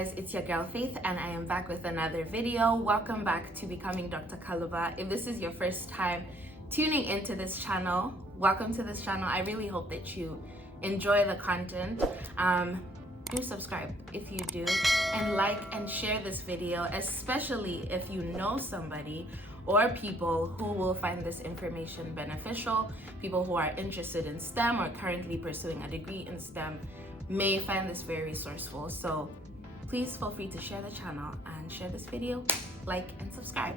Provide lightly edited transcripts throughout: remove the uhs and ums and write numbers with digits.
guys, it's your girl Faith and I am back with another video. Welcome back to Becoming Dr. Kaluba. If this is your first time tuning into this channel, welcome to this channel. I really hope that you enjoy the content. Do subscribe if you do, and like and share this video, especially if you know somebody or people who will find this information beneficial. People who are interested in STEM or currently pursuing a degree in STEM may find this very resourceful. So please feel free to share the channel and share this video, like and subscribe.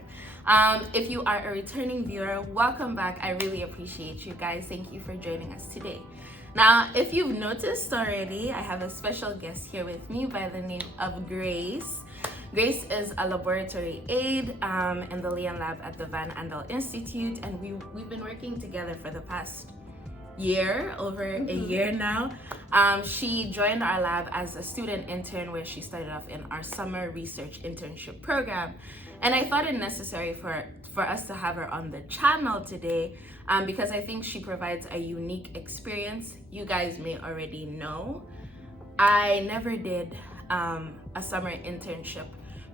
If you are a returning viewer, welcome back. I really appreciate you guys. Thank you for joining us today. Now, if you've noticed already, I have a special guest here with me by the name of Grace. Grace is a laboratory aide in the Leon lab at the Andel Institute, and we've been working together for the past year, over a year now. She joined our lab as a student intern, where she started off in our summer research internship program. And I thought it necessary for us to have her on the channel today because I think she provides a unique experience. You guys may already know, I never did a summer internship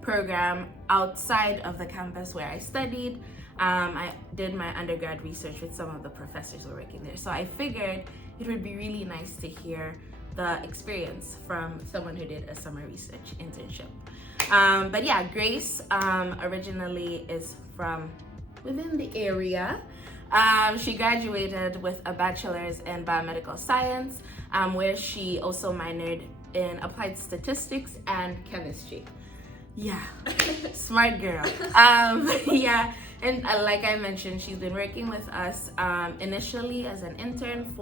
program outside of the campus where I studied. I did my undergrad research with some of the professors who were working there. So I figured it would be really nice to hear the experience from someone who did a summer research internship. But yeah, Grace originally is from within the area. She graduated with a bachelor's in biomedical science, where she also minored in applied statistics and chemistry. Yeah, smart girl. Yeah, and like I mentioned, she's been working with us initially as an intern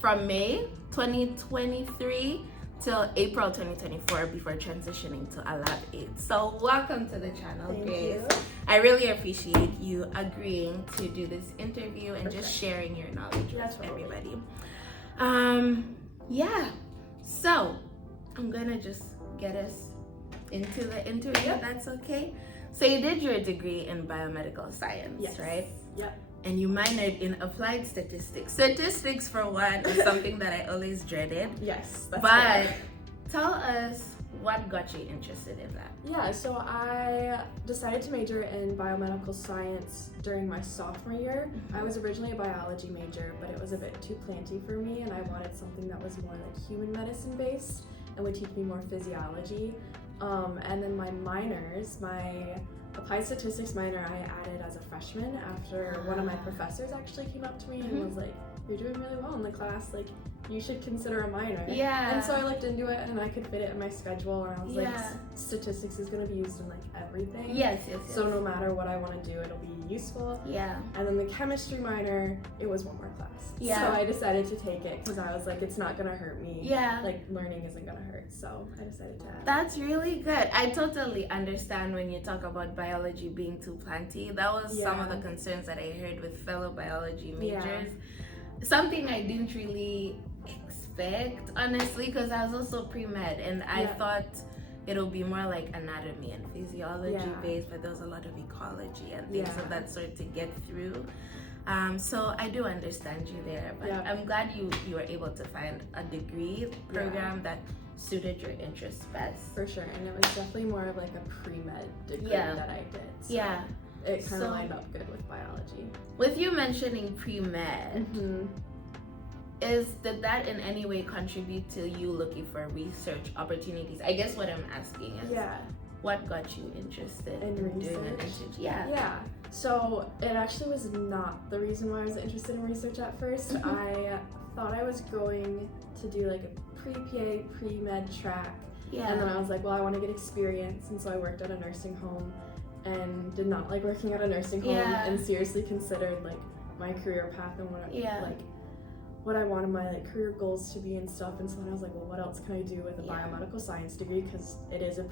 from May 2023 till April 2024 before transitioning to a lab aide. So welcome to the channel, Grace. I really appreciate you agreeing to do this interview and just sharing your knowledge with everybody. Yeah, so I'm gonna just get us into the interview, if that's okay. So you did your degree in biomedical science, yes, right? Yep. And you minored in applied statistics. Statistics, for one, is something that I always dreaded. Yes, but fair. Tell us what got you interested in that. Yeah, so I decided to major in biomedical science during my sophomore year. I was originally a biology major, but it was a bit too planty for me, and I wanted something that was more like human medicine based and would teach me more physiology. And then my minors, my applied statistics minor, I added as a freshman after one of my professors actually came up to me and was like, "You're doing really well in the class, like you should consider a minor." Yeah. And so I looked into it and I could fit it in my schedule, and I was like, statistics is going to be used in like everything. Yes. So no matter what I want to do, it'll be useful. Yeah. And then the chemistry minor, it was one more class. Yeah. So I decided to take it because I was like, it's not going to hurt me. Yeah. Like learning isn't going to hurt. So I decided to add. That's really good. I totally understand when you talk about biology being too planty. That was some of the concerns that I heard with fellow biology majors. Something I didn't really expect, honestly, because I was also pre-med and I thought it'll be more like anatomy and physiology based, but there was a lot of ecology and things of that sort to get through. So I do understand you there, but I'm glad you were able to find a degree program that suited your interests best. For sure, and it was definitely more of like a pre-med degree that I did. So it kind of lined up good with biology. With you mentioning pre-med, did that in any way contribute to you looking for research opportunities? I guess what I'm asking is, what got you interested in doing an internship? Yeah. So it actually was not the reason why I was interested in research at first. I thought I was going to do like a pre-PA, pre-med track. And then I was like, well, I want to get experience. And so I worked at a nursing home and did not like working at a nursing home and seriously considered like my career path and what I wanted my like career goals to be and stuff. And so then I was like, well, what else can I do with a biomedical science degree, because it is a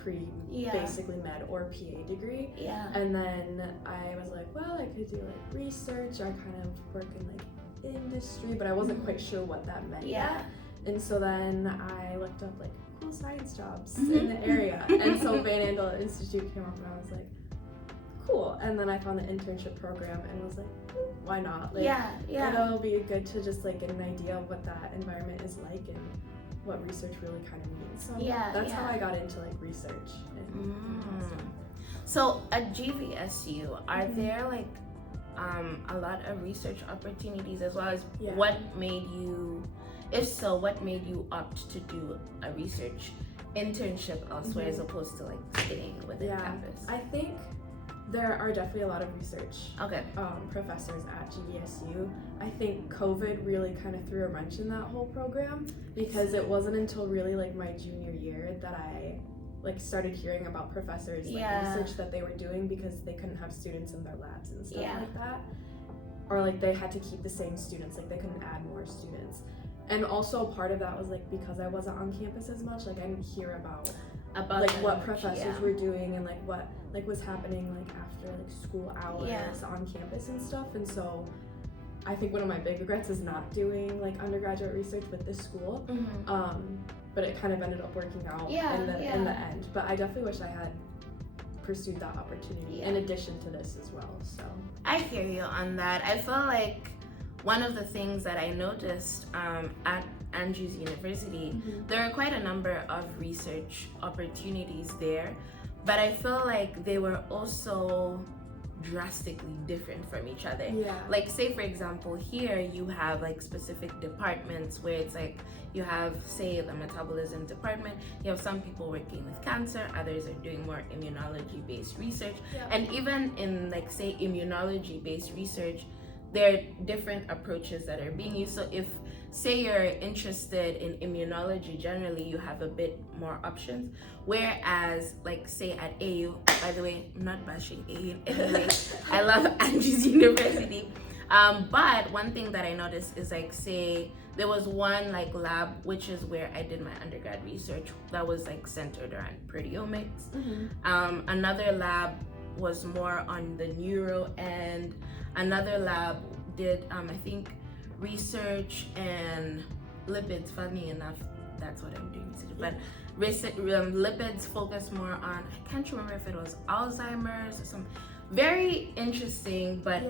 basically med or PA degree. And then I was like, well, I could do like research. I kind of work in like industry, but I wasn't quite sure what that meant yet. And so then I looked up like cool science jobs in the area, and so Andel Institute came up, and I was like, cool. And then I found the internship program and was like, why not? Like, it'll be good to just like get an idea of what that environment is like and what research really kind of means. So that's yeah. how I got into like research. So at GVSU, are there like a lot of research opportunities, as well as what made you, if so, what made you opt to do a research internship elsewhere as opposed to like staying within campus? I think there are definitely a lot of research Okay. Professors at GVSU. I think COVID really kind of threw a wrench in that whole program, because it wasn't until really like my junior year that I like started hearing about professors like research that they were doing because they couldn't have students in their labs and stuff like that, or like they had to keep the same students, like they couldn't add more students. And also part of that was like because I wasn't on campus as much, like I didn't hear about like what professors were doing and like what like was happening like after like school hours on campus and stuff. And so I think one of my big regrets is not doing like undergraduate research with this school. But it kind of ended up working out in the end. But I definitely wish I had pursued that opportunity in addition to this as well. So I hear you on that. I feel like one of the things that I noticed at Andrews University, there are quite a number of research opportunities there, but I feel like they were also drastically different from each other. Like say for example, here you have like specific departments where it's like you have, say, the metabolism department, you have some people working with cancer, others are doing more immunology based research, and even in like say immunology based research, there are different approaches that are being used. So if say you're interested in immunology generally, you have a bit more options, whereas like say at AU, by the way, I'm not bashing AU anyway, I love Andrews University, but one thing that I noticed is like say there was one like lab, which is where I did my undergrad research, that was like centered around proteomics. Another lab was more on the neuro, and another lab did I think research and lipids. Funny enough, that's what I'm doing today. But lipids focus more on, I can't remember if it was Alzheimer's or some very interesting, but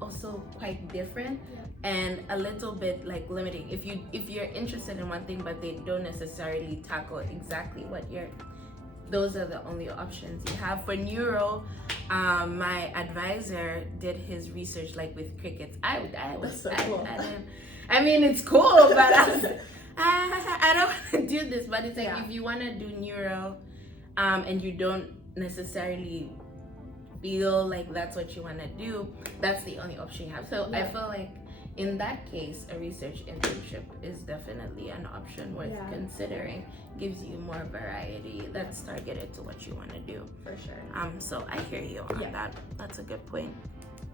also quite different and a little bit like limiting if you're interested in one thing but they don't necessarily tackle exactly what you're, those are the only options you have. For neuro, my advisor did his research like with crickets. I mean it's cool, but I don't want to do this. But it's like if you want to do neuro, and you don't necessarily feel like that's what you want to do, that's the only option you have. So I feel like in that case, a research internship is definitely an option worth considering. Gives you more variety that's targeted to what you want to do. For sure. So I hear you on that. That's a good point.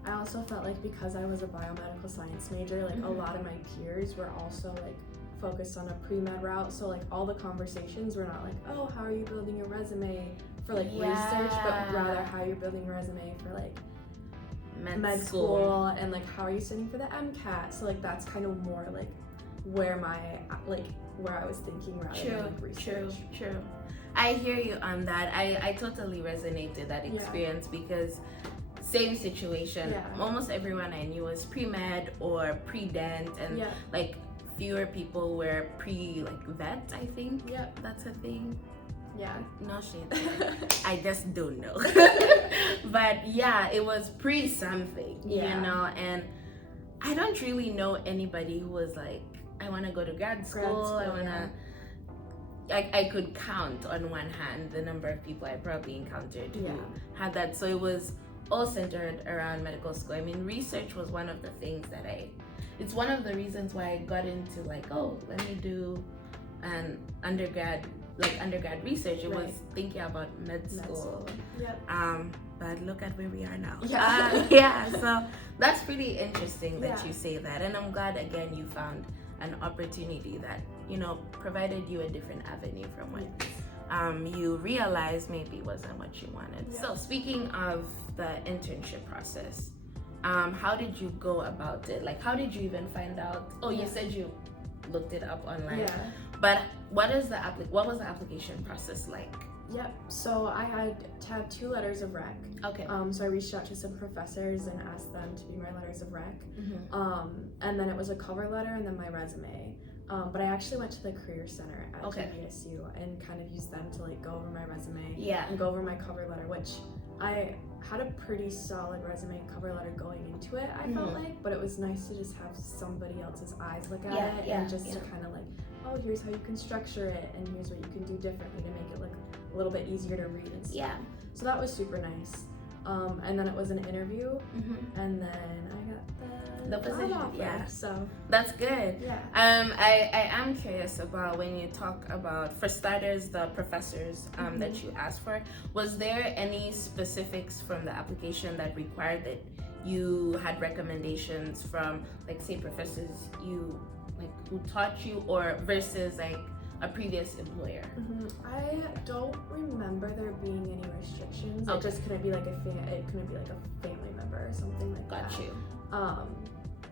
I also felt like because I was a biomedical science major, like a lot of my peers were also like focused on a pre-med route. So like all the conversations were not like, oh, how are you building your resume for like research, but rather how you're building your resume for like med school, and like how are you studying for the MCAT. So like that's kind of more like where I was thinking rather than like research. True. I hear you on that. I totally resonate with that experience because same situation. Almost everyone I knew was pre-med or pre-dent, and like fewer people were pre-vet, I think. That's a thing. No shit. I just don't know. But it was pre-something, you know, and I don't really know anybody who was like, I want to go to grad school. I could count on one hand the number of people I probably encountered who had that. So it was all centered around medical school. I mean, research was one of the things that it's one of the reasons why I got into like, oh, let me do an undergrad research. It was thinking about med school. But look at where we are now. So that's pretty interesting that you say that, and I'm glad again you found an opportunity that, you know, provided you a different avenue from what you realized maybe wasn't what you wanted. So speaking of the internship process, how did you go about it? Like, how did you even find out? Oh, you said you looked it up online. But what was the application process like? So I had to have 2 letters of rec. So I reached out to some professors and asked them to be my letters of rec. And then it was a cover letter and then my resume. but I actually went to the Career Center at Okay. GVSU and kind of used them to like go over my resume Yeah. and go over my cover letter, which I had a pretty solid resume and cover letter going into it, I felt like, but it was nice to just have somebody else's eyes look at it and just to kind of like, oh, here's how you can structure it and here's what you can do differently to make it look a little bit easier to read and stuff. Yeah. So that was super nice. And then it was an interview, and then I got the position. offer, Yeah. So that's good. yeah. I am curious about when you talk about, for starters, the professors that you asked for. Was there any specifics from the application that required that you had recommendations from, like, say, professors you like who taught you, or versus like a previous employer? I don't remember there being any restrictions. It just couldn't be like it couldn't be like a family member or something like that. Got you.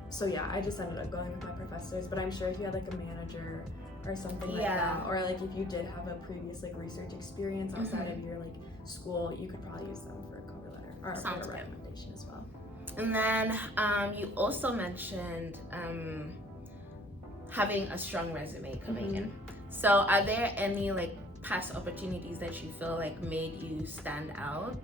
So yeah, I just ended up going with my professors, but I'm sure if you had like a manager or something like that, or like if you did have a previous like research experience outside of your like school, you could probably use them for a cover letter or for a recommendation as well. And then you also mentioned having a strong resume coming in. So are there any like past opportunities that you feel like made you stand out,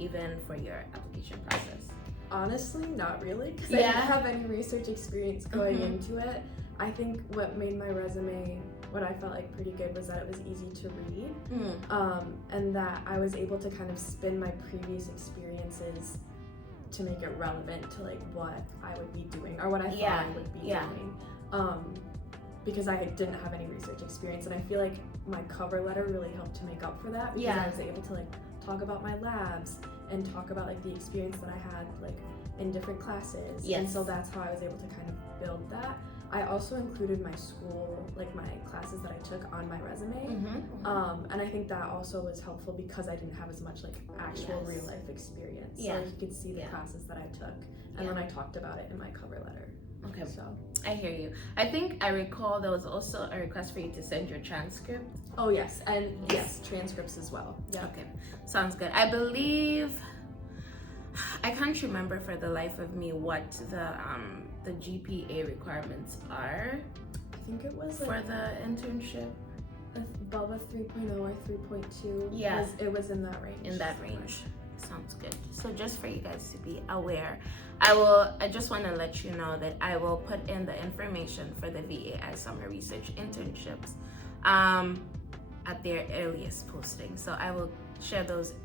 even for your application process? Honestly, not really, because I didn't have any research experience going into it. I think what made my resume, what I felt like pretty good, was that it was easy to read, and that I was able to kind of spin my previous experiences to make it relevant to like what I would be doing or what I thought I would be doing. Because I didn't have any research experience, and I feel like my cover letter really helped to make up for that, because I was able to like talk about my labs and talk about like the experience that I had like in different classes. And so that's how I was able to kind of build that. I also included my school, like my classes that I took on my resume, and I think that also was helpful because I didn't have as much like actual real life experience. So you could see the classes that I took, and then I talked about it in my cover letter. Okay, so I hear you. I think I recall there was also a request for you to send your transcript. Oh yes, and yes, transcripts as well. Yeah. Okay, sounds good. I believe, I can't remember for the life of me what the GPA requirements are. I think it was for the internship. Above a 3.0 or 3.2. Yeah, it was in that range. In that range. Sounds good. So just for you guys to be aware, I just want to let you know that I will put in the information for the VAI summer research internships at their earliest posting. So I will share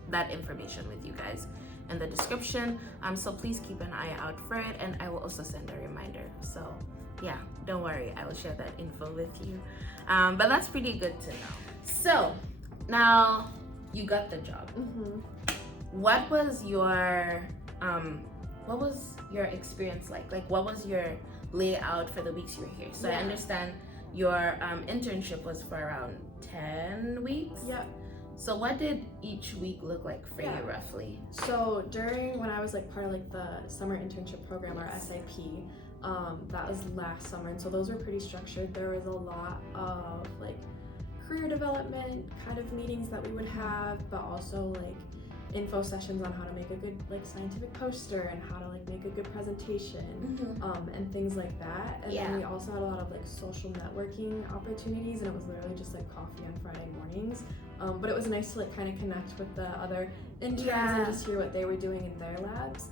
that information with you guys in the description. So please keep an eye out for it, and I will also send a reminder. So yeah, don't worry, I will share that info with you. But that's pretty good to know. So now you got the job. What was your experience like? Like, what was your layout for the weeks you were here? So I understand your internship was for around 10 weeks. Yeah. So what did each week look like for you roughly? So when I was like part of like the summer internship program, or SIP, that was last summer, and so those were pretty structured. There was a lot of like career development kind of meetings that we would have, but also like info sessions on how to make a good like scientific poster and how to like make a good presentation, and things like that. And then we also had a lot of like social networking opportunities, and it was literally just like coffee on Friday mornings. But it was nice to like kind of connect with the other interns and just hear what they were doing in their labs.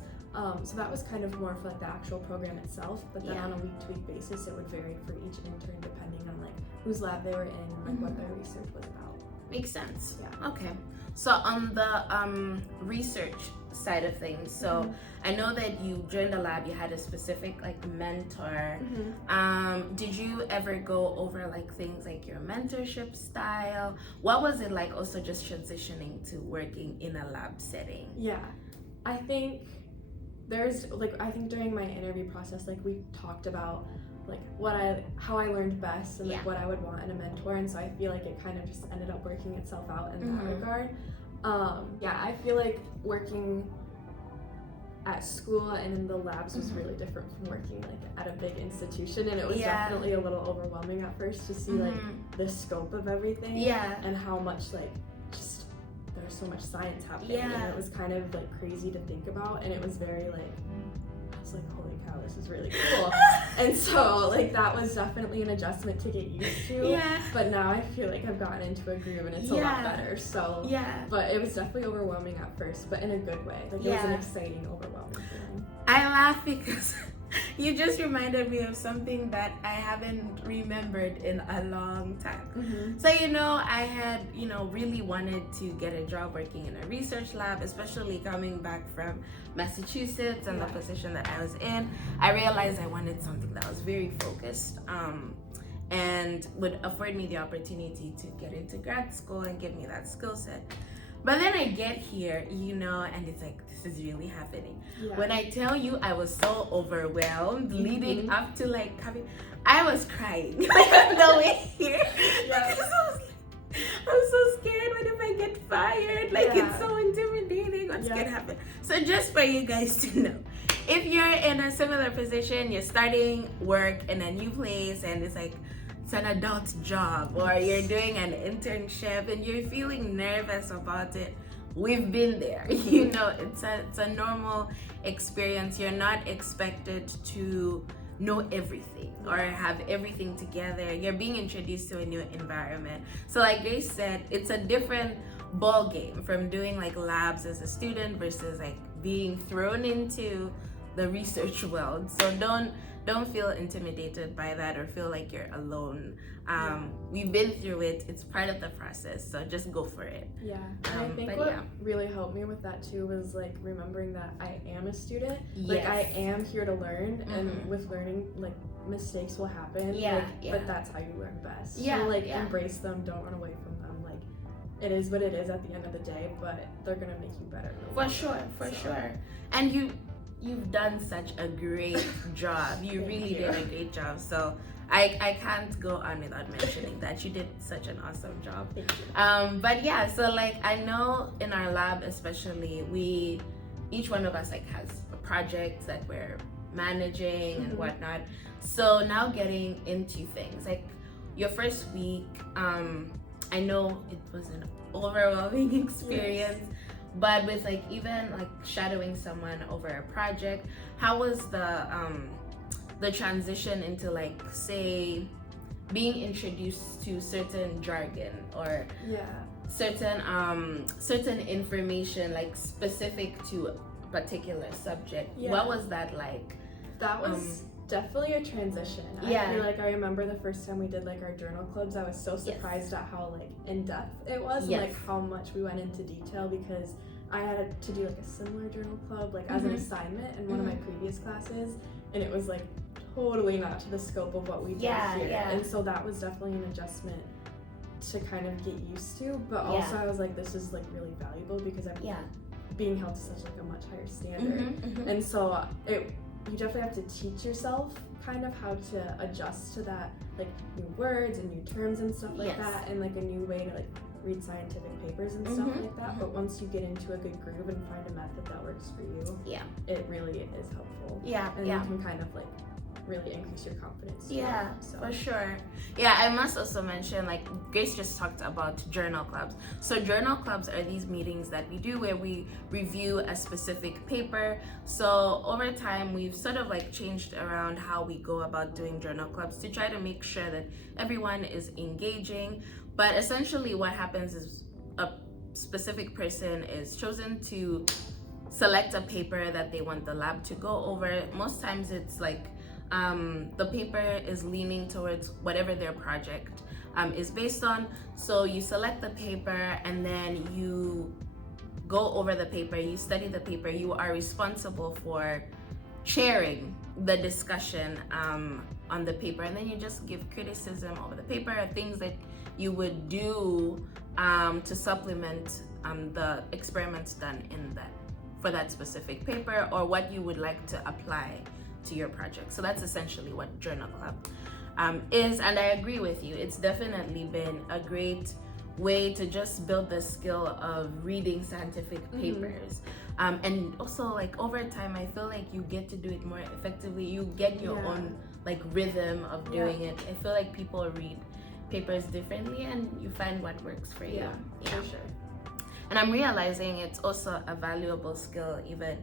So that was kind of more for like the actual program itself, but then on a week-to-week basis it would vary for each intern depending on like whose lab they were in and like what their research was about. Makes sense. Yeah. Okay. So on the research side of things, so I know that you during the lab you had a specific like mentor. Did you ever go over like things like your mentorship style? What was it like also just transitioning to working in a lab setting? Yeah, I think during my interview process, like we talked about like how I learned best and like what I would want in a mentor, and so I feel like it kind of just ended up working itself out in that regard. I feel like working at school and in the labs was really different from working like at a big institution, and it was definitely a little overwhelming at first to see like the scope of everything and how much like just there's so much science happening, and it was kind of like crazy to think about, and it was very like was like, holy cow, this is really cool. And so like that was definitely an adjustment to get used to. Yeah. But now I feel like I've gotten into a groove and it's a lot better. So but it was definitely overwhelming at first, but in a good way. Like it was an exciting, overwhelming feeling. I laugh because you just reminded me of something that I haven't remembered in a long time. So, I had, really wanted to get a job working in a research lab, especially coming back from Massachusetts and the position that I was in. I realized I wanted something that was very focused and would afford me the opportunity to get into grad school and give me that skill set. But then I get here, and it's like, this is really happening. When I tell you I was so overwhelmed leading up to like having, I was crying like on the way here. I'm so scared. What if I get fired? Like it's so intimidating. What's gonna happen? So just for you guys to know, if you're in a similar position, you're starting work in a new place and it's like, it's an adult job, or you're doing an internship and you're feeling nervous about it, we've been there. It's a normal experience. You're not expected to know everything or have everything together. You're being introduced to a new environment. So like Grace said, it's a different ball game from doing like labs as a student versus like being thrown into the research world. So don't feel intimidated by that or feel like you're alone. We've been through it. It's part of the process. So just go for it. Yeah. I think what really helped me with that too was like remembering that I am a student. Like I am here to learn, and with learning, like mistakes will happen. But that's how you learn best. So embrace them. Don't run away from them. Like it is what it is at the end of the day, but they're gonna make you better. For sure. And you've done such a great job. You really did a great job. So I can't go on without mentioning that you did such an awesome job. But yeah, so like I know in our lab especially, each one of us like has a project that we're managing and whatnot. So now getting into things like your first week, I know it was an overwhelming experience. But with like even like shadowing someone over a project, how was the transition into like say being introduced to certain jargon or certain information like specific to a particular subject? What was that like? That was definitely a transition. I feel like I remember the first time we did like our journal clubs, I was so surprised at how like in depth it was and like how much we went into detail, because I had to do like a similar journal club like as an assignment in one of my previous classes, and it was like totally not to the scope of what we did here. And so that was definitely an adjustment to kind of get used to, but also I was like, this is like really valuable because I'm being held to such like a much higher standard. And so you definitely have to teach yourself kind of how to adjust to that, like new words and new terms and stuff like that, and like a new way to like read scientific papers and stuff like that. But once you get into a good groove and find a method that works for you, it really is helpful. And you can kind of like really increase your confidence too, for sure. I must also mention, like Grace just talked about journal clubs. So journal clubs are these meetings that we do where we review a specific paper. So over time we've sort of like changed around how we go about doing journal clubs to try to make sure that everyone is engaging. But essentially what happens is a specific person is chosen to select a paper that they want the lab to go over. Most times it's like the paper is leaning towards whatever their project is based on. So you select the paper and then you go over the paper, you study the paper, you are responsible for chairing the discussion on the paper, and then you just give criticism over the paper, things that you would do to supplement the experiments done for that specific paper, or what you would like to apply to your project. So that's essentially what journal club is, and I agree with you. It's definitely been a great way to just build the skill of reading scientific papers, and also like over time I feel like you get to do it more effectively. You get your own like rhythm of doing it. I feel like people read papers differently and you find what works for you. For sure. And I'm realizing it's also a valuable skill even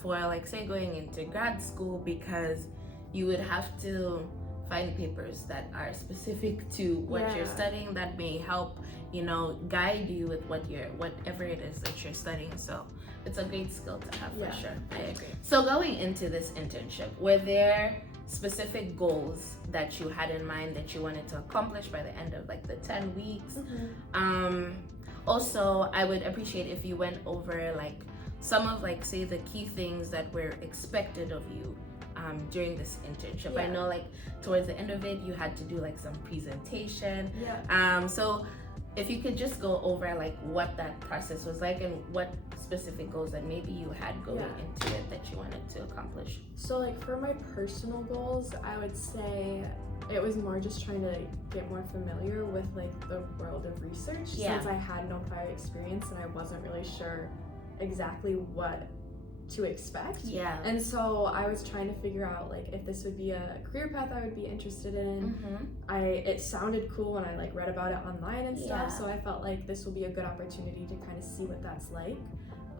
for like say going into grad school, because you would have to find papers that are specific to what you're studying that may help, you know, guide you with whatever it is that you're studying. So it's a great skill to have for sure. I agree. So going into this internship, were there specific goals that you had in mind that you wanted to accomplish by the end of like the 10 weeks? Also, I would appreciate if you went over like some of like say the key things that were expected of you during this internship. I know like towards the end of it you had to do like some presentation. So if you could just go over like what that process was like and what specific goals that maybe you had going into it that you wanted to accomplish. So like for my personal goals, I would say it was more just trying to get more familiar with like the world of research, since I had no prior experience and I wasn't really sure exactly what to expect. And so I was trying to figure out like if this would be a career path I would be interested in. It sounded cool when I like read about it online and stuff, so I felt like this will be a good opportunity to kind of see what that's like.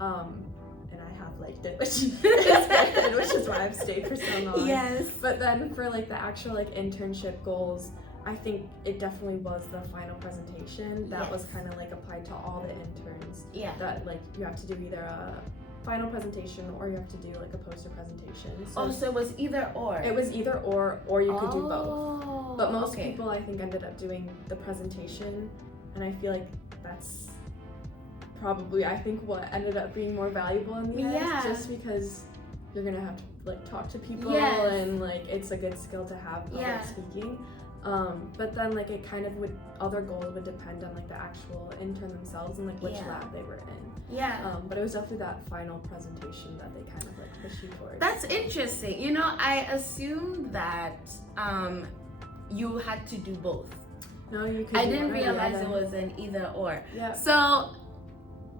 And I have liked it, which is good, which is why I've stayed for so long. But then for like the actual like internship goals, I think it definitely was the final presentation that was kind of like applied to all the interns. That like you have to do either a final presentation or you have to do like a poster presentation. So it was either or. It was either or you could do both. But most people I think ended up doing the presentation, and I feel like that's probably I think what ended up being more valuable in the end, just because you're gonna have to like talk to people and like it's a good skill to have public speaking. But then like it kind of would, other goals would depend on like the actual intern themselves and like which lab they were in. But it was definitely that final presentation that they kind of like push you towards. That's interesting. You know, I assumed that you had to do both. No, you could. I didn't realize it was an either or. So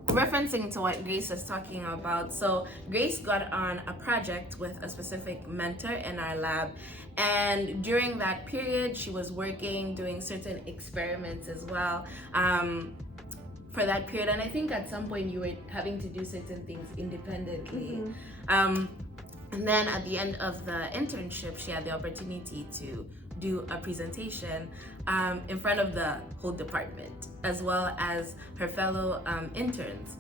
referencing to what Grace is talking about, so Grace got on a project with a specific mentor in our lab, and during that period she was working, doing certain experiments as well for that period, and I think at some point you were having to do certain things independently. And then at the end of the internship she had the opportunity to do a presentation in front of the whole department as well as her fellow interns.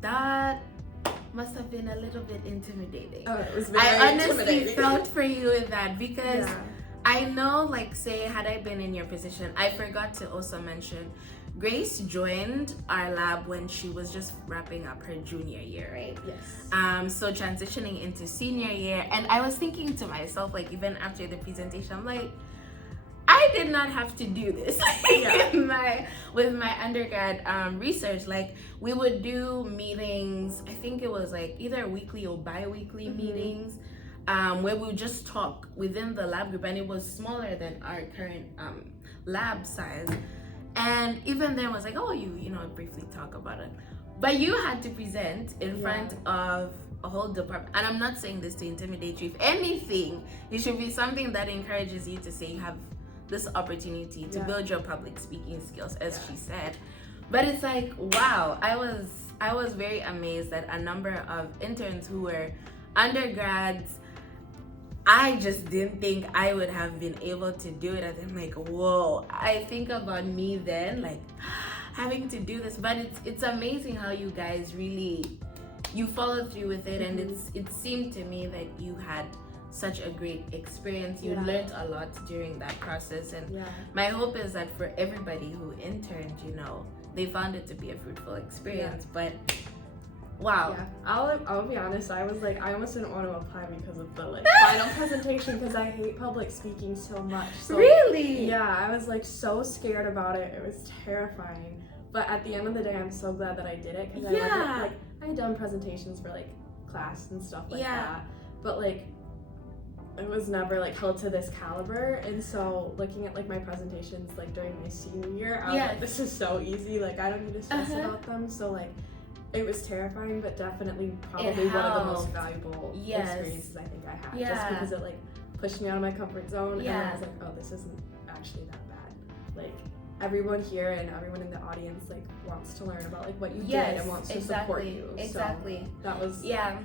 That must have been a little bit intimidating. It was very I honestly intimidating. felt for you with that, because I know, like, say had I been in your position, I forgot to also mention Grace joined our lab when she was just wrapping up her junior year, right? So transitioning into senior year, and I was thinking to myself, like, even after the presentation, I'm like, I did not have to do this with my undergrad research. Like, we would do meetings, I think it was like either weekly or bi-weekly meetings, where we would just talk within the lab group, and it was smaller than our current lab size. And even then was like, oh, you know, briefly talk about it. But you had to present in front of a whole department. And I'm not saying this to intimidate you. If anything, it should be something that encourages you to say you have this opportunity to build your public speaking skills, as she said. But it's like, wow, I was very amazed that a number of interns who were undergrads, I just didn't think I would have been able to do it. And I'm like, whoa, I think about me then, like having to do this. But it's amazing how you guys really, you followed through with it. And it seemed to me that you had such a great experience. You learned a lot during that process. And my hope is that for everybody who interned, you know, they found it to be a fruitful experience. But wow. I'll be honest, I was like, I almost didn't want to apply because of the like final presentation, because I hate public speaking so much. So, really? Yeah, I was like so scared about it. It was terrifying. But at the end of the day, I'm so glad that I did it, because I had done presentations for like class and stuff like that. But like it was never like held to this caliber. And so looking at like my presentations like during my senior year, I was like, this is so easy. Like I don't need to stress about them. So like it was terrifying, but definitely probably one of the most valuable experiences I think I had. Just because it like pushed me out of my comfort zone, and I was like, oh, this isn't actually that bad. Like everyone here and everyone in the audience like wants to learn about like what you Yes, did and wants to exactly, support you. exactly. So that was Yeah.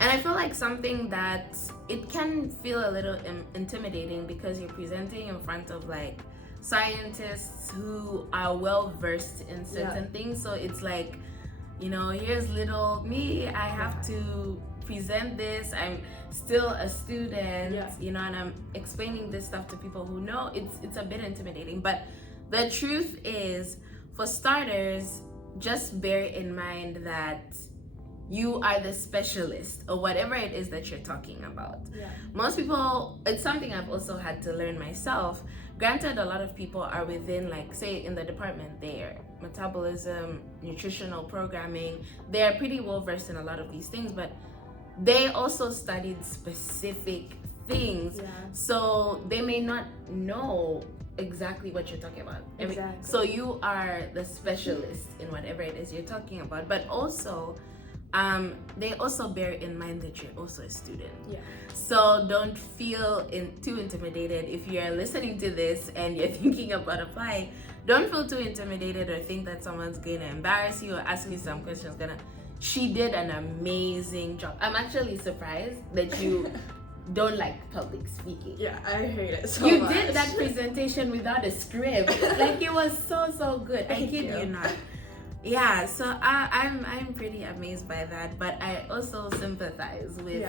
And I feel like something that it can feel a little intimidating because you're presenting in front of like scientists who are well versed in certain things. So it's like, you know, here's little me, I have to present this. I'm still a student, you know, and I'm explaining this stuff to people who know. It's a bit intimidating. But the truth is, for starters, just bear in mind that you are the specialist or whatever it is that you're talking about. Most people, it's something I've also had to learn myself. Granted, a lot of people are within, like, say in the department, they're metabolism, nutritional programming, they're pretty well versed in a lot of these things, but they also studied specific things, so they may not know exactly what you're talking about. Exactly. So you are the specialist in whatever it is you're talking about, but also they also bear in mind that you're also a student. So don't feel too intimidated if you're listening to this and you're thinking about applying. Don't feel too intimidated or think that someone's gonna embarrass you or ask you some questions. She did an amazing job. I'm actually surprised that you don't like public speaking. I hate it so you much. did that presentation without a script. Like, it was so good. I kid you not. Yeah, so I'm pretty amazed by that, but I also sympathize with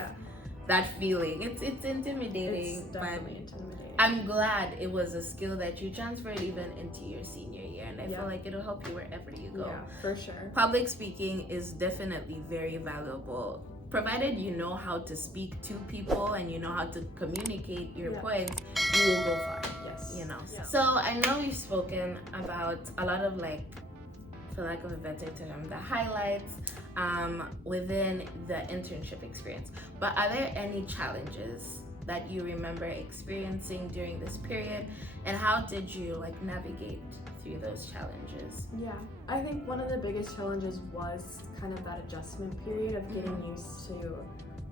that feeling. It's intimidating, It's definitely but intimidating. I'm glad it was a skill that you transferred even into your senior year, and I feel like it'll help you wherever you go. Yeah, for sure. Public speaking is definitely very valuable, provided you know how to speak to people and you know how to communicate your points. You will go far. You know. So I know we've spoken about a lot of, like, for lack of a better term, the highlights within the internship experience. But are there any challenges that you remember experiencing during this period, and how did you like navigate through those challenges? I think one of the biggest challenges was kind of that adjustment period of getting used to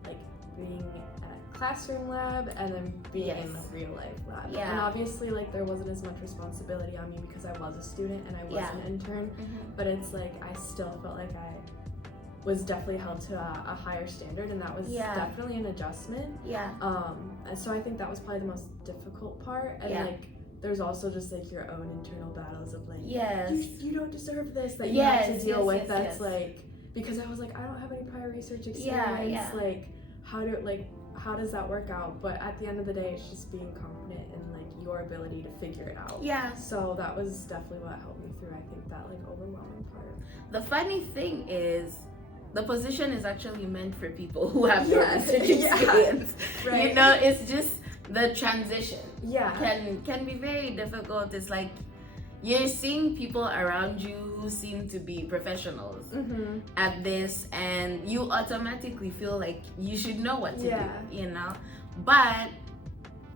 like being at a classroom lab and then being in a real life lab. And obviously like there wasn't as much responsibility on me because I was a student and I was an intern, but it's like I still felt like I was definitely held to a higher standard, and that was definitely an adjustment. And so I think that was probably the most difficult part. And like there's also just like your own internal battles of like you don't deserve this, that you have to deal with. That's like, because I was like, I don't have any prior research experience, like how does that work out? But at the end of the day, it's just being confident in like your ability to figure it out. So that was definitely what helped me through, I think, that like overwhelming part. The funny thing is, the position is actually meant for people who have no research experience. You know, it's just the transition can be very difficult. It's like you're seeing people around you who seem to be professionals at this, and you automatically feel like you should know what to do, you know. But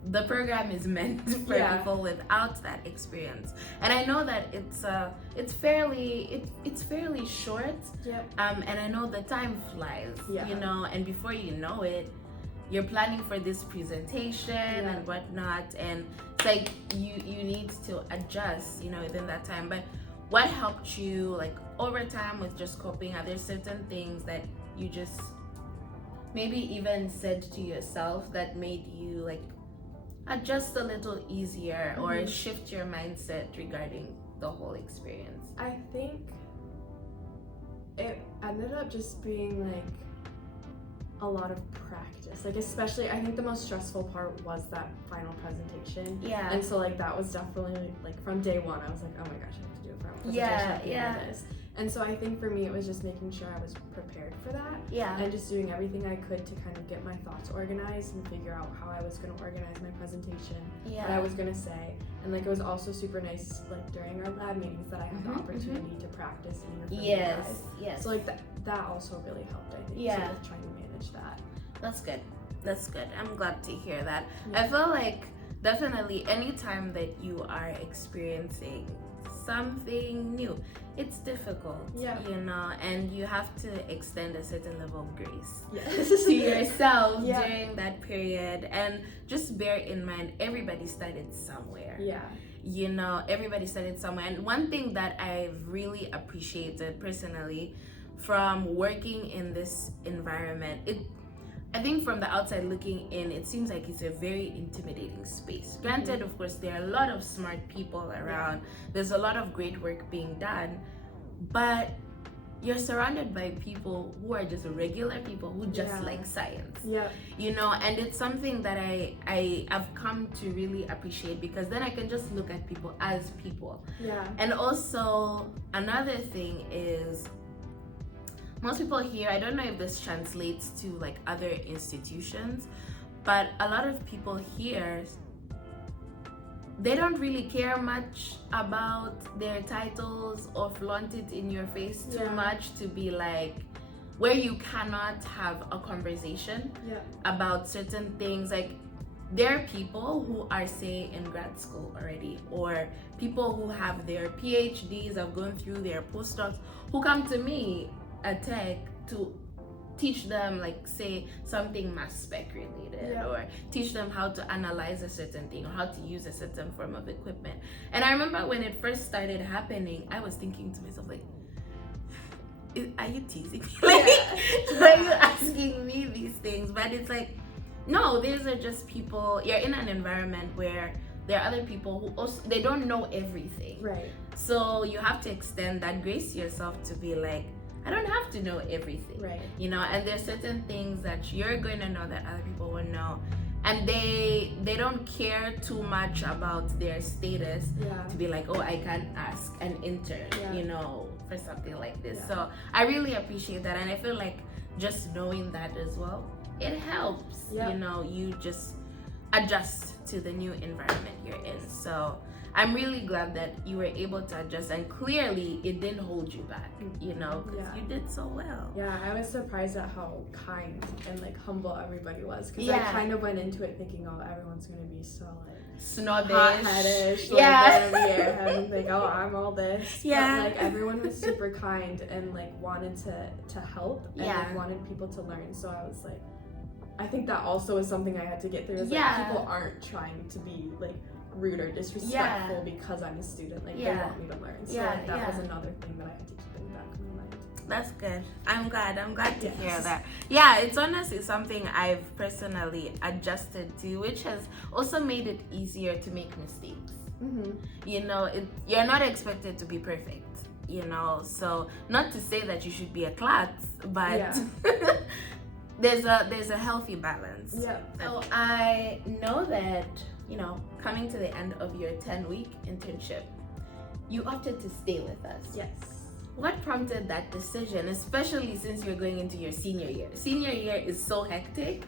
the program is meant for people without that experience, and I know that it's fairly short, and I know the time flies, you know, and before you know it, you're planning for this presentation and whatnot, and it's like you need to adjust, you know, within that time. But what helped you like over time with just coping? Are there certain things that you just maybe even said to yourself that made you like adjust a little easier or shift your mindset regarding the whole experience? I think it ended up just being like a lot of practice, like especially I think the most stressful part was that final presentation. And so like that was definitely like from day one I was like, oh my gosh, I have to do a final presentation. This. And so I think for me it was just making sure I was prepared for that, and just doing everything I could to kind of get my thoughts organized and figure out how I was going to organize my presentation, what I was going to say. And like it was also super nice like during our lab meetings that I had the opportunity to practice and yes. So like that also really helped, I think, too, with trying to manage that. That's good. I'm glad to hear that. I feel like definitely anytime that you are experiencing something new, it's difficult, you know, and you have to extend a certain level of grace to yourself during that period. And just bear in mind, everybody started somewhere, You know, everybody started somewhere. And one thing that I've really appreciated personally from working in this environment, I think from the outside looking in, it seems like it's a very intimidating space. Granted, of course, there are a lot of smart people around. There's a lot of great work being done, but you're surrounded by people who are just regular people who just like science. You know, and it's something that I have come to really appreciate, because then I can just look at people as people. And also another thing is, most people here, I don't know if this translates to like other institutions, but a lot of people here, they don't really care much about their titles or flaunt it in your face too much, to be like, where you cannot have a conversation about certain things. Like, there are people who are, say, in grad school already, or people who have their PhDs, have gone through their postdocs, who come to me at Tech to teach them, like, say, something mass spec related, or teach them how to analyze a certain thing, or how to use a certain form of equipment. And I remember when it first started happening, I was thinking to myself, like, are you teasing me? Like, are you asking me these things? But it's like, no, these are just people. You're in an environment where there are other people who also, they don't know everything. So you have to extend that grace to yourself to be like, I don't have to know everything, you know, and there's certain things that you're going to know that other people will know, and they don't care too much about their status to be like, oh, I can ask an intern, you know, for something like this. So I really appreciate that, and I feel like just knowing that as well, it helps, you know, you just adjust to the new environment you're in. So I'm really glad that you were able to adjust, and clearly it didn't hold you back, you know, because you did so well. I was surprised at how kind and like humble everybody was, because I kind of went into it thinking, oh, everyone's gonna be so like snobbish, hot-headish, like and like, oh, I'm all this. But like everyone was super kind and like wanted to help and like, wanted people to learn. So I was like, I think that also is something I had to get through, is like people aren't trying to be like rude or disrespectful because I'm a student. Like they want me to learn. So like, that was another thing that I had to keep in the back of my mind. That's good. I'm glad to hear that. Yeah, it's honestly something I've personally adjusted to, which has also made it easier to make mistakes. You know, you're not expected to be perfect, you know, so not to say that you should be a klutz, but there's a healthy balance. So I know that, you know, coming to the end of your 10-week internship, you opted to stay with us. What prompted that decision, especially since you're going into your senior year? Senior year is so hectic.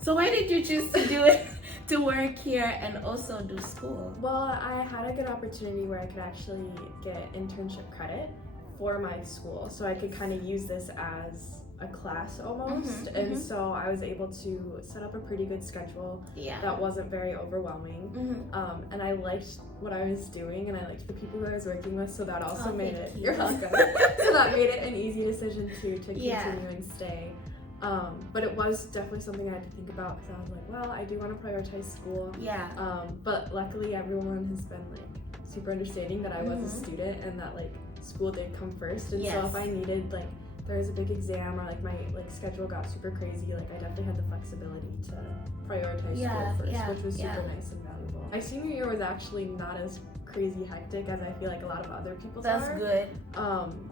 So why did you choose to do it, to work here and also do school? Well, I had a good opportunity where I could actually get internship credit for my school, so I could kind of use this as a class almost, and so I was able to set up a pretty good schedule that wasn't very overwhelming, and I liked what I was doing, and I liked the people who I was working with, so that also made it you're welcome. So that made it an easy decision to continue and stay. But it was definitely something I had to think about, because I was like, well, I do want to prioritize school, but luckily everyone has been like super understanding that I was a student and that like school did come first, and so if I needed, like, there was a big exam or like my like schedule got super crazy, like I definitely had the flexibility to prioritize school first, which was super nice and valuable. My senior year was actually not as crazy hectic as I feel like a lot of other people's are. That's good.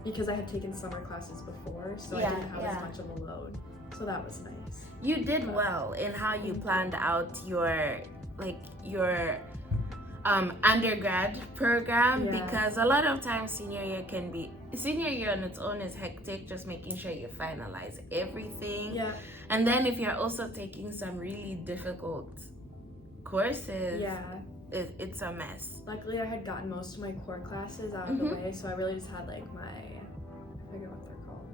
Because I had taken summer classes before, so I didn't have as much of a load, so that was nice. You did well in how you planned out your undergrad program, because a lot of times senior year on its own is hectic, just making sure you finalize everything, and then if you're also taking some really difficult courses, it's a mess. Luckily I had gotten most of my core classes out of the way, so I really just had like I forget what they're called,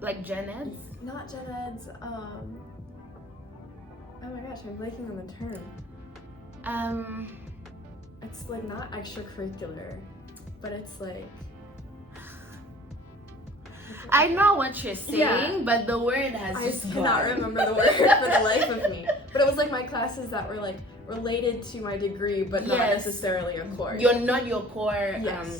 like gen eds? Not gen eds, oh my gosh, I'm blanking on the term. It's like not extracurricular, but it's like, I know what you're saying, but the word has just I cannot remember the word for the life of me. But it was like my classes that were like related to my degree, but not necessarily a course. You're not your core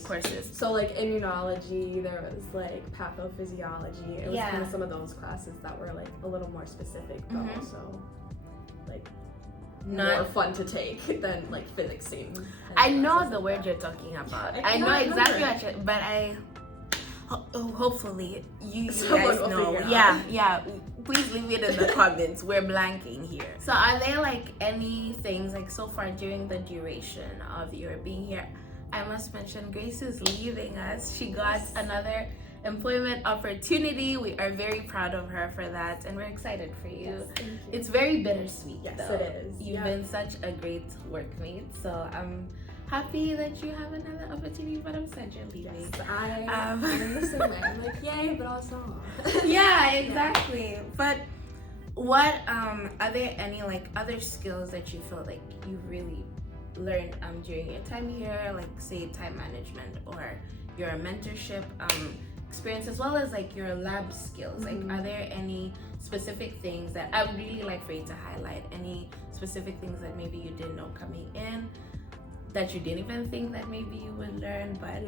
courses. So like immunology, there was like pathophysiology. It was kind of some of those classes that were like a little more specific, but also like more fun to take than like physics seemed. I know the word you're talking about. I know exactly what you're, but hopefully you guys know. Yeah. Please leave it in the comments. We're blanking here. So are there like any things like so far during the duration of your being here? I must mention Grace is leaving us. She got another employment opportunity. We are very proud of her for that, and we're excited for you. Yes, thank you. It's very bittersweet. Yes, though. it is. You've been such a great workmate, so I'm happy that you have another opportunity, but I'm sad you're leaving. Yes, I'm in the same way. I'm like, yay, but also yeah, exactly. But what are there any like other skills that you feel like you really learned during your time here, like say time management or your mentorship experience, as well as like your lab skills? Like, are there any specific things that I would really like for you to highlight? Any specific things that maybe you didn't know coming in, that you didn't even think that maybe you would learn, but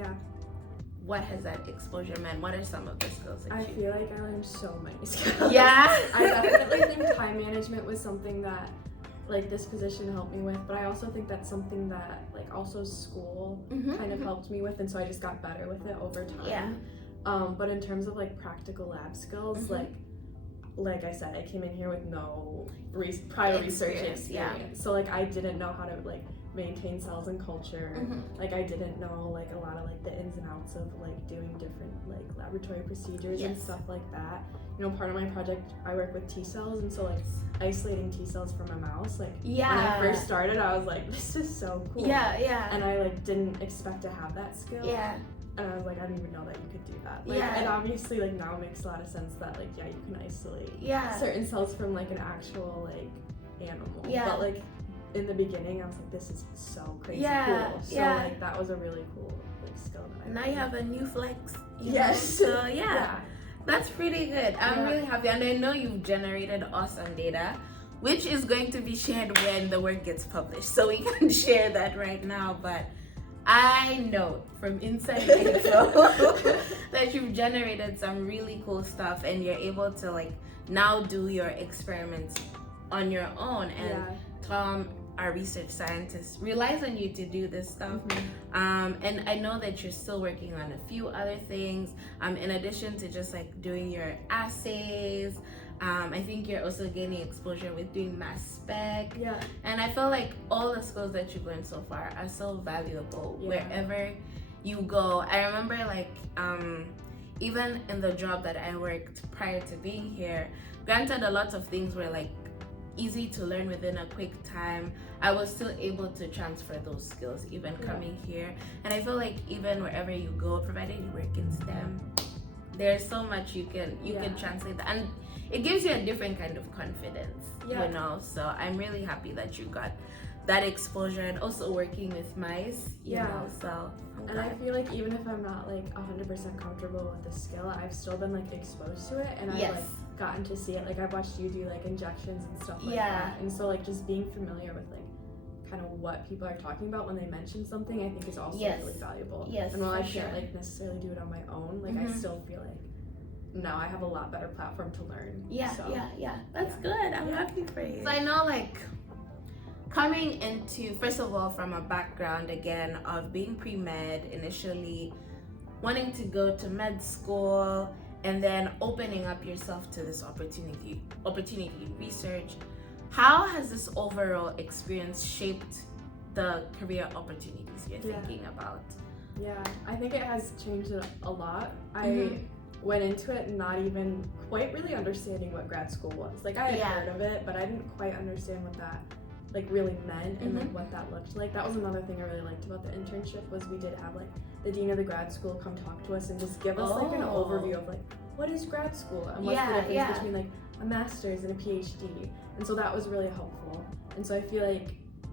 what has that exposure meant? What are some of the skills that I feel like I learned so many skills. Yeah. I definitely think time management was something that like this position helped me with, but I also think that's something that like also school kind of helped me with, and so I just got better with it over time. Yeah. But in terms of like practical lab skills, like I said, I came in here with no prior research experience. So like I didn't know how to like maintain cells and culture. Like I didn't know like a lot of like the ins and outs of like doing different like laboratory procedures and stuff like that. You know, part of my project I work with T cells, and so like isolating T cells from a mouse, like when I first started I was like, this is so cool. And I like didn't expect to have that skill. And I was like, I didn't even know that you could do that. Like, and obviously, like, now it makes a lot of sense that, like, you can isolate certain cells from, like, an actual, like, animal. But, like, in the beginning, I was like, this is so crazy cool. So, like, that was a really cool, like, skill that I now you have a new flex. Yes. So, that's pretty good. I'm really happy. And I know you've generated awesome data, which is going to be shared when the work gets published. So we can share that right now. But I know from inside info that you've generated some really cool stuff, and you're able to like now do your experiments on your own. And Tom, our research scientist, relies on you to do this stuff. And I know that you're still working on a few other things in addition to just like doing your assays. I think you're also gaining exposure with doing mass spec. And I feel like all the skills that you've learned so far are so valuable wherever you go. I remember like even in the job that I worked prior to being here, granted a lot of things were like easy to learn within a quick time, I was still able to transfer those skills even coming here. And I feel like even wherever you go, provided you work in STEM, there's so much you can translate that, and it gives you a different kind of confidence, you know. So I'm really happy that you got that exposure, and also working with mice, you know. So and I feel like even if I'm not like 100% comfortable with the skill, I've still been like exposed to it, and I've like gotten to see it. Like I've watched you do like injections and stuff like that, and so like just being familiar with like kind of what people are talking about when they mention something, I think is also really valuable. And while I can't like necessarily do it on my own, like I still feel like now I have a lot better platform to learn. That's good. I'm happy for you. So I know like coming into, first of all, from a background again of being pre-med, initially wanting to go to med school, and then opening up yourself to this opportunity research, how has this overall experience shaped the career opportunities you're thinking about? I think it has changed a lot. I went into it not even quite really understanding what grad school was. Like I had heard of it, but I didn't quite understand what that like really meant and like what that looked like. That was another thing I really liked about the internship, was we did have like the dean of the grad school come talk to us and just give us like an overview of like what is grad school and what's the difference between like a master's and a PhD. And so that was really helpful. And so I feel like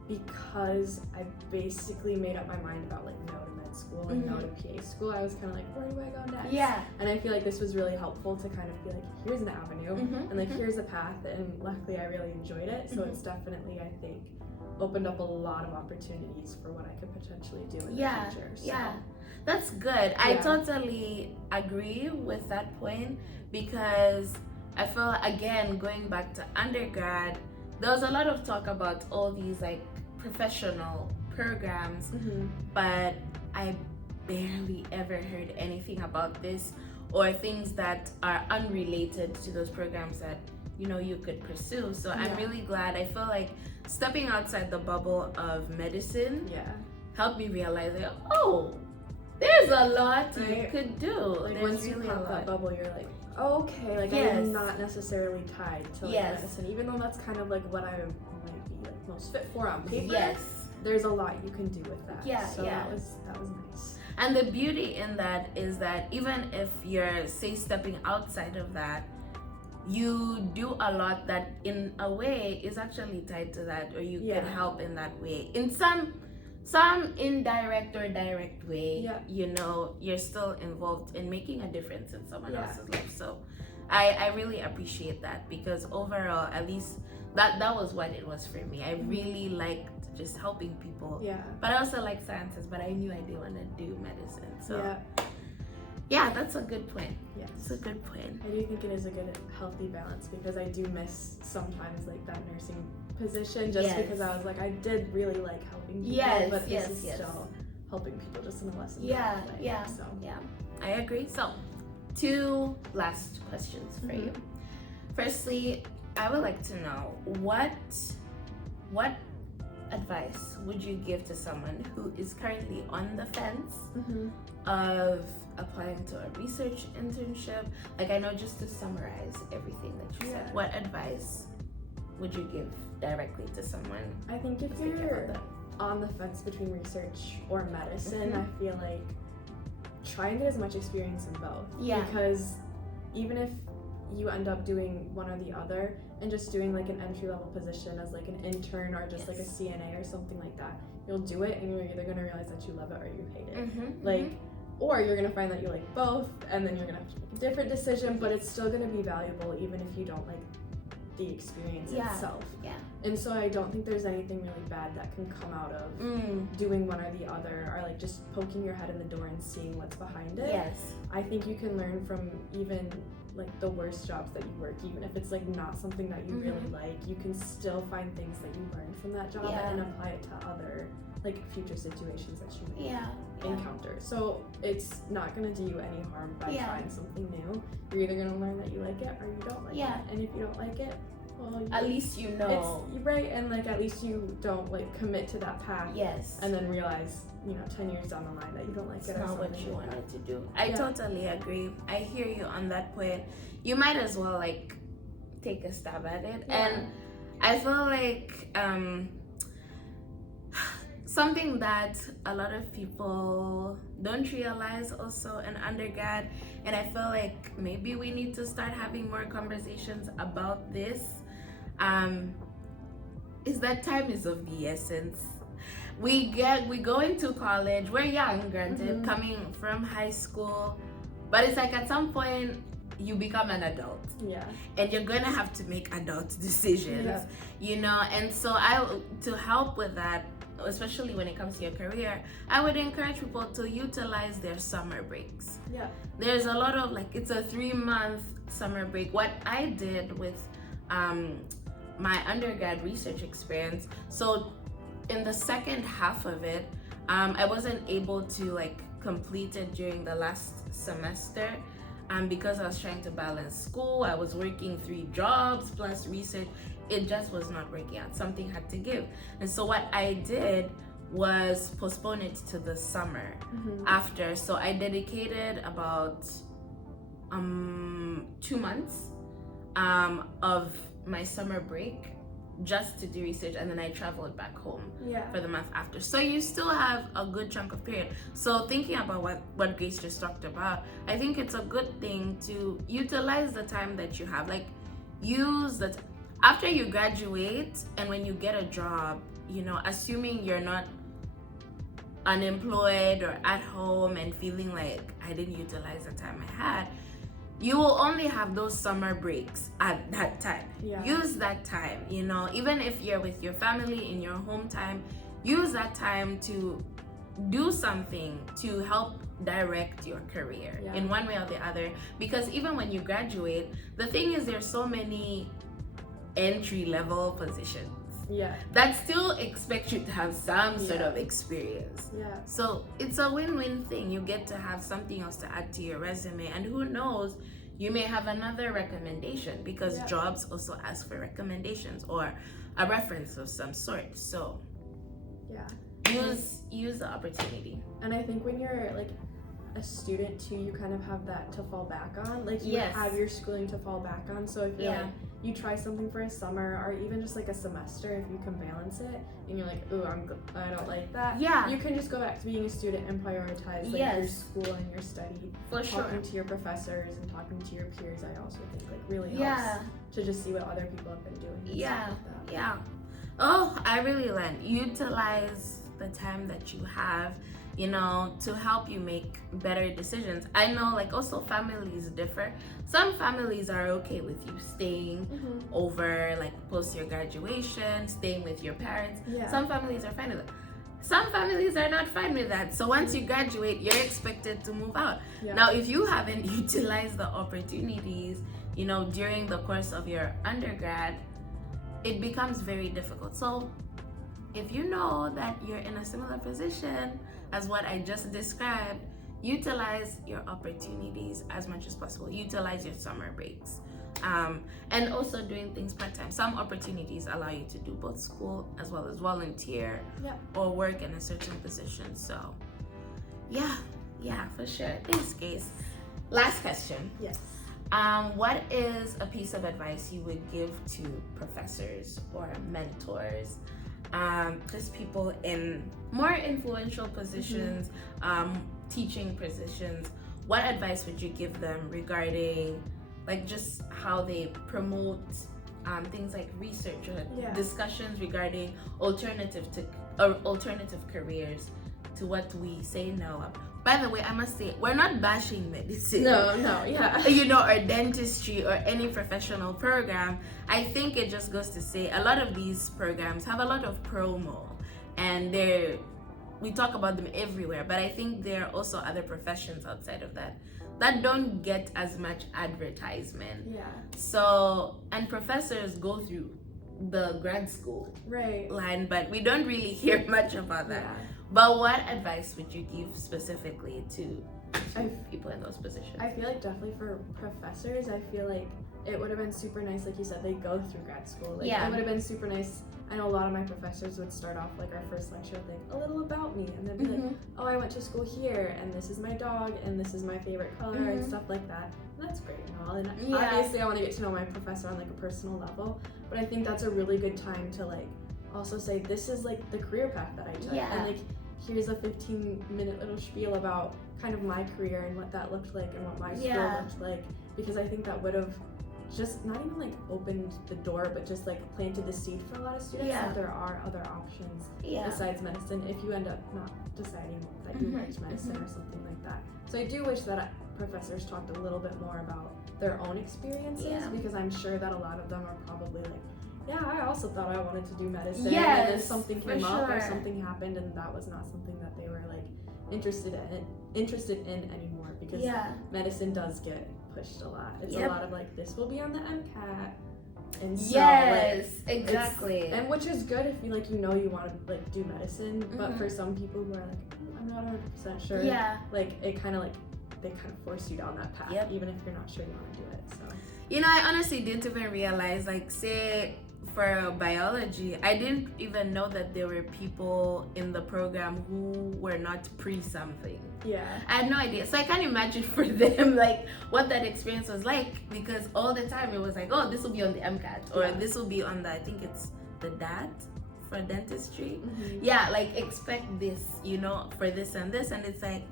because I basically made up my mind about like no to med school and no to PA school, I was kind of like, where do I go next? And I feel like this was really helpful to kind of be like, here's an avenue and like here's a path, and luckily I really enjoyed it. So it's definitely, I think, opened up a lot of opportunities for what I could potentially do in the future. So. Yeah, that's good. I totally agree with that point, because I feel, again, going back to undergrad, there was a lot of talk about all these like professional programs, but I barely ever heard anything about this, or things that are unrelated to those programs that you could pursue. So I'm really glad. I feel like stepping outside the bubble of medicine helped me realize that, oh, there's a lot you could do. Like there's once really you pop that bubble, you're like, okay, like I'm not necessarily tied to like medicine, even though that's kind of like what I might be like most fit for on paper. There's a lot you can do with that. That was nice. And the beauty in that is that even if you're, say, stepping outside of that, you do a lot that in a way is actually tied to that, or you can help in that way. In some indirect or direct way, you're still involved in making a difference in someone else's life. So I really appreciate that, because overall, at least that was what it was for me. I really liked just helping people. But I also like sciences, but I knew I didn't want to do medicine. So that's a good point. It's a good point. I do think it is a good, healthy balance, because I do miss sometimes like that nursing position, just because I was like, I did really like helping people, but this is still helping people just in a less way. I agree. So 2 last questions for you. Firstly, I would like to know what advice would you give to someone who is currently on the fence of applying to a research internship? Like, I know, just to summarize everything that you said, what advice would you give directly to someone? I think if you're on the fence between research or medicine, I feel like try and get as much experience in both. Because even if you end up doing one or the other, and just doing like an entry-level position as like an intern or just like a CNA or something like that, you'll do it and you're either going to realize that you love it or you hate it. Or you're going to find that you like both, and then you're going to have to make a different decision, but it's still going to be valuable even if you don't like the experience itself. And so I don't think there's anything really bad that can come out of doing one or the other, or like just poking your head in the door and seeing what's behind it. I think you can learn from even like the worst jobs that you work, even if it's like not something that you really like, you can still find things that you learned from that job and apply it to other like future situations that you may encounter. So it's not going to do you any harm by trying something new. You're either going to learn that you like it or you don't like it. And if you don't like it, well, at least you know. It's right, and like at least you don't like commit to that path. And then realize, 10 years down the line that you don't like it. It's not what you wanted to do. I totally agree. I hear you on that point. You might as well like take a stab at it. And I feel like something that a lot of people don't realize also in undergrad, and I feel like maybe we need to start having more conversations about this, is that time is of the essence. We go into college, we're young, granted, coming from high school, but it's like at some point you become an adult, and you're gonna have to make adult decisions, and so to help with that, especially when it comes to your career, I would encourage people to utilize their summer breaks. There's a lot of like, it's a 3-month summer break. What I did with my undergrad research experience, so in the second half of it, I wasn't able to like complete it during the last semester, because I was trying to balance school. I was working 3 jobs plus research. It just was not working out. Something had to give. And so what I did was postpone it to the summer after. So I dedicated about 2 months of my summer break just to do research, and then I traveled back home for the month after. So you still have a good chunk of period. So thinking about what Grace just talked about, I think it's a good thing to utilize the time that you have. Like, use that after you graduate and when you get a job, assuming you're not unemployed or at home and feeling like I didn't utilize the time I had, you will only have those summer breaks at that time. Yeah. Use that time, you know, even if you're with your family in your home time, use that time to do something to help direct your career in one way or the other. Because even when you graduate, the thing is, there's so many entry-level positions that still expect you to have some sort of experience. So it's a win-win thing. You get to have something else to add to your resume, and who knows, you may have another recommendation, because jobs also ask for recommendations or a reference of some sort. So use the opportunity. And I think when you're like a student too, you kind of have that to fall back on. Like you have your schooling to fall back on. So if you're like, you try something for a summer or even just like a semester, if you can balance it and you're like, ooh, I don't like that, you can just go back to being a student and prioritize like your school and your study. For sure. Talking to your professors and talking to your peers, I also think like really helps to just see what other people have been doing. Oh, I really learned. Utilize the time that you have, you know, to help you make better decisions. I know, like, also families differ. Some families are okay with you staying over, like, post your graduation, staying with your parents. Some families are fine with it. Some families are not fine with that. So once you graduate, you're expected to move out. Now, if you haven't utilized the opportunities, you know, during the course of your undergrad, it becomes very difficult. So if you know that you're in a similar position as what I just described, utilize your opportunities as much as possible. Utilize your summer breaks. And also doing things part-time. Some opportunities allow you to do both school as well as volunteer or work in a certain position. So yeah, for sure. Thanks, Case. Last question. What is a piece of advice you would give to professors or mentors, just people in more influential positions, teaching positions? What advice would you give them regarding like just how they promote things like research or discussions regarding alternative careers to what we say now? By the way, I must say, we're not bashing medicine. No, You know, or dentistry or any professional program. I think it just goes to say a lot of these programs have a lot of promo, and we talk about them everywhere, but I think there are also other professions outside of that don't get as much advertisement. So, and professors go through the grad school line, but we don't really hear much about that. But what advice would you give specifically to people in those positions? I feel like definitely for professors, I feel like it would have been super nice, like you said, they go through grad school. Like, it would have been super nice. I know a lot of my professors would start off like our first lecture with like a little about me, and they'd be like, oh, I went to school here, and this is my dog, and this is my favorite color, and stuff like that. And that's great and all. And obviously I want to get to know my professor on like a personal level, but I think that's a really good time to like also say, this is like the career path that I took, and like here's a 15-minute little spiel about kind of my career and what that looked like and what my school looked like, because I think that would have just not even like opened the door, but just like planted the seed for a lot of students that there are other options besides medicine if you end up not deciding that you liked medicine or something like that. So I do wish that professors talked a little bit more about their own experiences, because I'm sure that a lot of them are probably like, I also thought I wanted to do medicine, and then something came up or something happened, and that was not something that they were like interested in anymore, because medicine does get pushed a lot. It's a lot of like, this will be on the MCAT, and so exactly, and which is good if you like, you know, you want to like do medicine, but for some people who are like, I'm not 100% sure, like it kind of like, they kind of force you down that path, even if you're not sure you want to do it. So, you know, I honestly didn't even realize, like, say for biology, I didn't even know that there were people in the program who were not pre-something. I had no idea. So I can't imagine for them like what that experience was like, because all the time it was like, oh, this will be on the MCAT, or this will be on the, I think it's the DAT for dentistry. Like expect this, you know, for this and this, and it's like,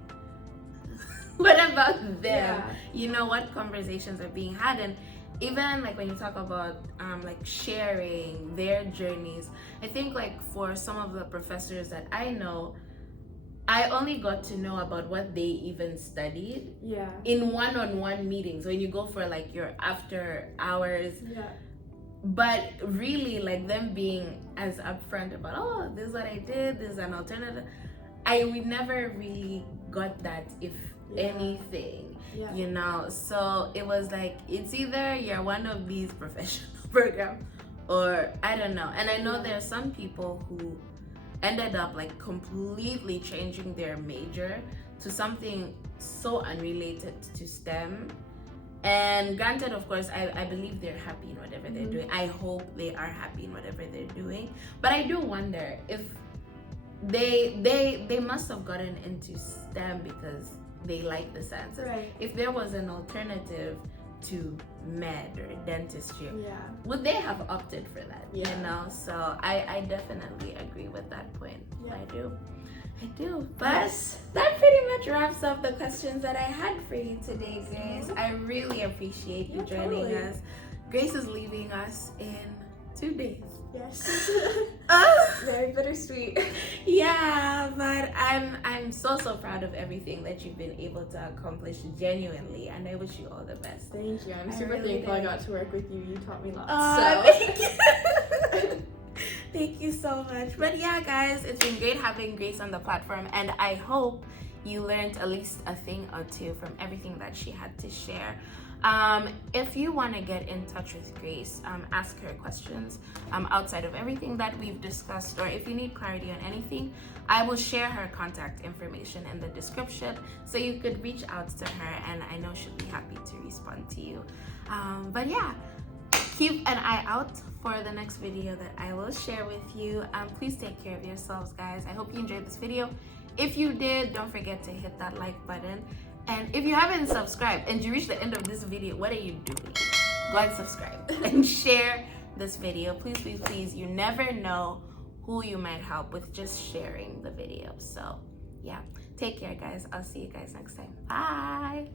what about them? You know, what conversations are being had? And even like when you talk about like sharing their journeys, I think like for some of the professors that I know, I only got to know about what they even studied Yeah. in one-on-one meetings when you go for like your after hours. Yeah. But really, like them being as upfront about, oh, this is what I did, this is an alternative. We never really got that, if anything, you know. So it was like, it's either you're one of these professional programs or I don't know. And I know there are some people who ended up like completely changing their major to something so unrelated to STEM. And granted, of course, I believe they're happy in whatever they're doing. I hope they are happy in whatever they're doing. But I do wonder if they must have gotten into STEM because they like the sciences. Right. If there was an alternative to med or dentistry, would they have opted for that? You know? So I definitely agree with that point. I do. But that pretty much wraps up the questions that I had for you today, Grace. I really appreciate you joining us. Grace is leaving us in 2 days. Yes. Very bittersweet. Yeah, but I'm so proud of everything that you've been able to accomplish genuinely, and I wish you all the best. Thank you. I'm super thankful I got to work with you. You taught me lots. Thank you. Thank you so much. But yeah, guys, it's been great having Grace on the platform, and I hope you learned at least a thing or two from everything that she had to share. If you want to get in touch with Grace, ask her questions outside of everything that we've discussed, or if you need clarity on anything, I will share her contact information in the description so you could reach out to her, and I know she'll be happy to respond to you. But yeah, keep an eye out for the next video that I will share with you. Please take care of yourselves, guys. I hope you enjoyed this video. If you did, don't forget to hit that like button. And if you haven't subscribed and you reached the end of this video, what are you doing? Go and subscribe and share this video. Please, please, please. You never know who you might help with just sharing the video. So yeah, take care, guys. I'll see you guys next time. Bye.